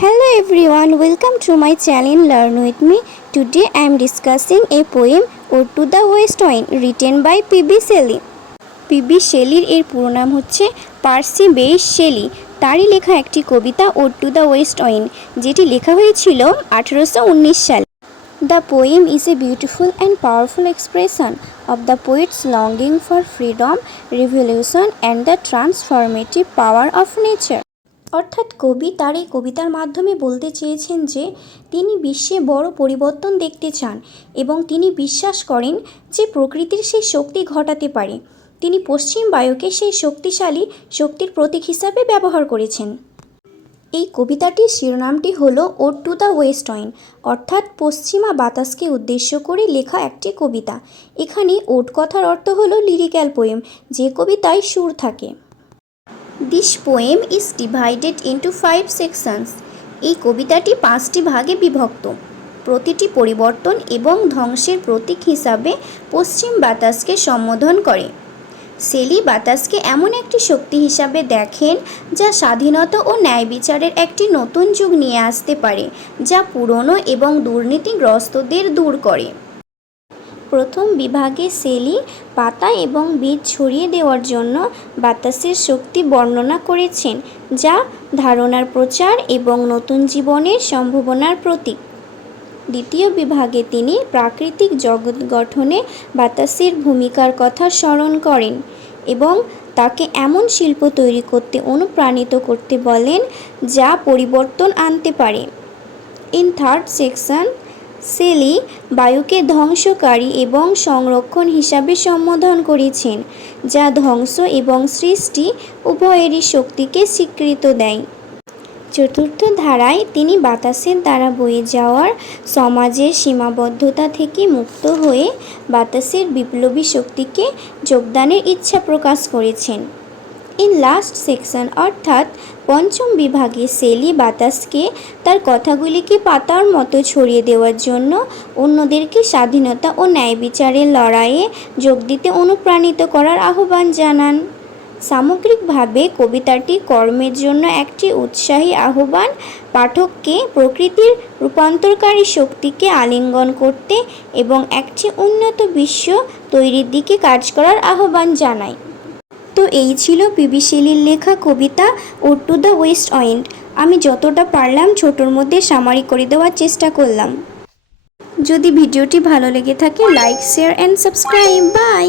Hello everyone, welcome to my channel Learn with me. Today I am discussing a poem Ode to the West Wind written by P.B. Shelley. P.B. শেলির এর পুরো নাম হচ্ছে Parsi base Shelley. তারই লেখা একটি কবিতা ode to the west wind, যেটি লেখা হয়েছিল 1819 সালে। The poem is a beautiful and powerful expression of the poet's longing for freedom, revolution and the transformative power of nature. অর্থাৎ কবি তার এই কবিতার মাধ্যমে বলতে চেয়েছেন যে তিনি বিশ্বে বড় পরিবর্তন দেখতে চান এবং তিনি বিশ্বাস করেন যে প্রকৃতির সেই শক্তি ঘটাতে পারে। তিনি পশ্চিম বায়ুকে সেই শক্তিশালী শক্তির প্রতীক হিসাবে ব্যবহার করেছেন। এই কবিতাটির শিরোনামটি হলো ode to the west wind, অর্থাৎ পশ্চিমা বাতাসকে উদ্দেশ্য করে লেখা একটি কবিতা। এখানে ওড কথার অর্থ হলো লিরিক্যাল পোয়েম, যে কবিতায় সুর থাকে। This poem is divided into 5 sections. এই কবিতাটি 5টি ভাগে বিভক্ত। প্রতিটি পরিবর্তন এবং ধ্বংসের প্রতীক হিসাবে পশ্চিম বাতাসকে সম্বোধন করে। শেলি বাতাসকে এমন একটি শক্তি হিসাবে দেখেন যা স্বাধীনতা ও ন্যায় বিচারের একটি নতুন যুগ নিয়ে আসতে পারে, যা পুরনো এবং দুর্নীতিগ্রস্তদের দূর করে। প্রথম বিভাগে শেলি পাতা এবং বীজ ছড়িয়ে দেওয়ার জন্য বাতাসের শক্তি বর্ণনা করেছেন, যা ধারণার প্রচার এবং নতুন জীবনের সম্ভাবনার প্রতীক। দ্বিতীয় বিভাগে তিনি প্রাকৃতিক জগৎ গঠনে বাতাসের ভূমিকার কথা স্মরণ করেন এবং তাকে এমন শিল্প তৈরি করতে অনুপ্রাণিত করতে বলেন যা পরিবর্তন আনতে পারে। ইন থার্ড সেকশন, শেলি বায়ুকে ধ্বংসকারী এবং সংরক্ষণ হিসাবে সম্বোধন করেছেন, যা ধ্বংস এবং সৃষ্টি উভয়েরই শক্তিকে স্বীকৃত দেয়। চতুর্থ ধারায় তিনি বাতাসের দ্বারা বয়ে যাওয়ার সমাজের সীমাবদ্ধতা থেকে মুক্ত হয়ে বাতাসের বিপ্লবী শক্তিকে যোগদানের ইচ্ছা প্রকাশ করেছেন। ইন লাস্ট সেকশন, অর্থাৎ পঞ্চম বিভাগে শেলি বাতাসকে তার কথাগুলিকে পাতার মতো ছড়িয়ে দেওয়ার জন্য অন্যদেরকে স্বাধীনতা ও ন্যায় বিচারের লড়াইয়ে যোগ দিতে অনুপ্রাণিত করার আহ্বান জানান। সামগ্রিকভাবে কবিতাটি কর্মের জন্য একটি উৎসাহী আহ্বান, পাঠককে প্রকৃতির রূপান্তরকারী শক্তিকে আলিঙ্গন করতে এবং একটি উন্নত বিশ্ব তৈরির দিকে কাজ করার আহ্বান জানায়। তো এই ছিল পিবি শেলির লেখা কবিতা ode to the west wind. আমি যতটা পারলাম ছোটোর মধ্যে সামারি করে দেওয়ার চেষ্টা করলাম। যদি ভিডিওটি ভালো লেগে থাকে, like, share and subscribe. By.